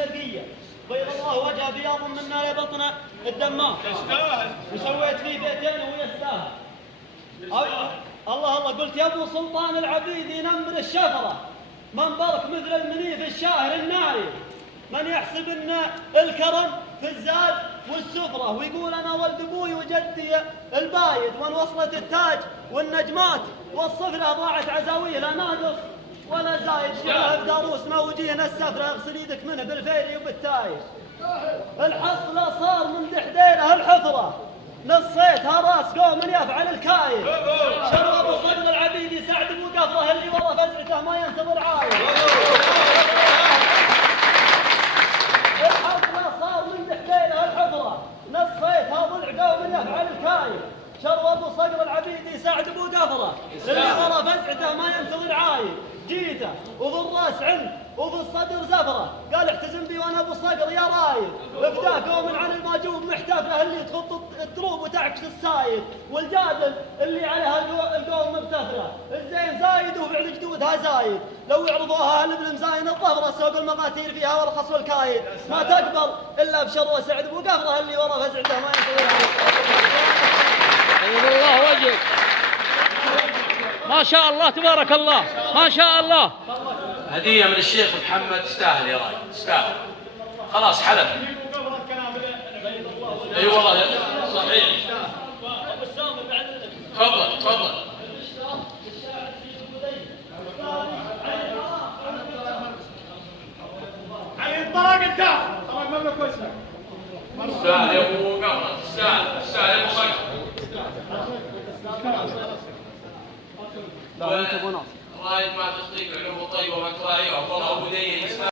الشرقية بيض الله وجهه بياض من نار بطن الدمام. يستاهل. وسويت فيه بيتين ويستاهل. الله قلت يا ابو سلطان العبيد ينمر الشفرة من برك مثل المنيف الشاهر الناري من يحسب ان الكرم في الزاد والسفرة ويقول انا ولد ابوي وجدي البايد وان وصلت التاج والنجمات والصفرة ضاعت عزاويه لا ناقص ولا زايد شبه بداروسنا وجينا السفرة اغسل يدك منه بالفيري وبالتايش. الحصلة صار من دحديره الحفرة نصيتها راس قوم يفعل الكايد. شرب ابو صدر العبيد يسعد ابو قفره اللي والله فزعته ما ينتظر عايد. الحصلة صار من دحديره الحفرة نصيتها ضلع قوم يفعل الكايد. شرب ابو صقر العبيد يساعد ابو قفره اللي ورا فزعته ما ينتظر عايد. جيته وفي الراس عند وفي الصدر زفره قال احتزم بي وانا ابو صقر يا رايد. ابدا قوم عن الماجوب محتفله اللي تخط الدروب وتعكس السايد والجادل اللي عليها القوم مبتفله الزين زايد وفعل جدودها زايد. لو يعرضوها اهل ابن مزاين الظهره سوق المقاتير فيها والخص والكايد ما تقبل الا بشر وسعد ابو قفره اللي ورا فزعته ما ينتظر طيب الله وجهك ما شاء الله تبارك الله ما شاء الله. هدية من الشيخ محمد تستاهل يا راجل تستاهل خلاص حلف. اي والله صحيح. تفضل تفضل. علي الطلاق انتهى. طلاق مملك واسمك. تستاهل يا ابو قمر تستاهل تستاهل يا ابو صقر. لا انت ابو ناصر رايد ما تصديق علوم طيبه وما تراعيها